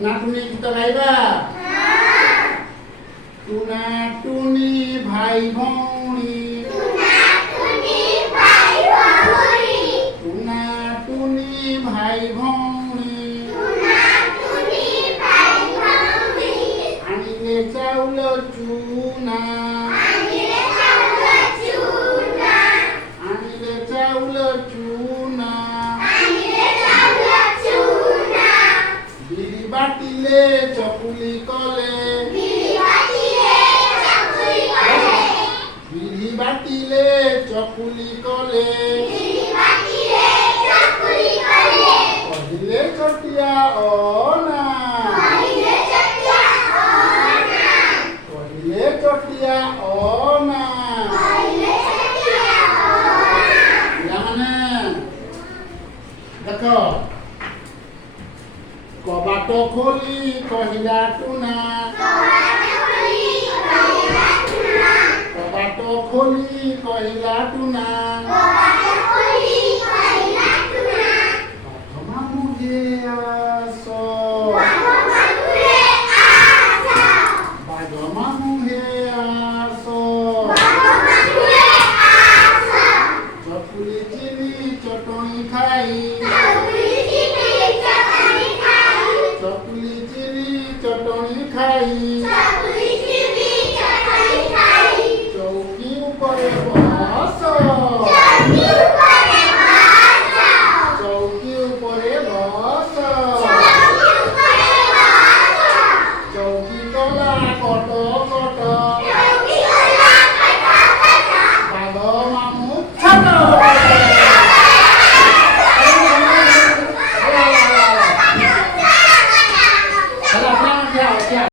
ଟୁନା ଟୁନି ଗୀତ ଗାଇବା। ଟୁନା ଟୁନି ଭାଇ ଭଉଣୀ, ଟୁନା ଟୁନି ଭାଇ ଭଉଣୀ, ଆଣିଲେ ଚାଉଳ ଚୁନା, ଆଣିଲେ ଚାଉଳ ଚୁନା, ବିରି ବାଟିଲେ ଚକୁଲି କଲେ, ବିରି ବାଟିଲେ ଚକୁଲି କଲେ, କହିଲେ ଛୋଟିଆ ଅନା, କହିଲେ ଛୋଟିଆ ଅନା। ପିଲାମାନେ ଦେଖ, କବାଟ ଖୋଲି କହିଲା ଟୁନା, କବାଟ ଖୋଲି କହିଲା ଟୁନା,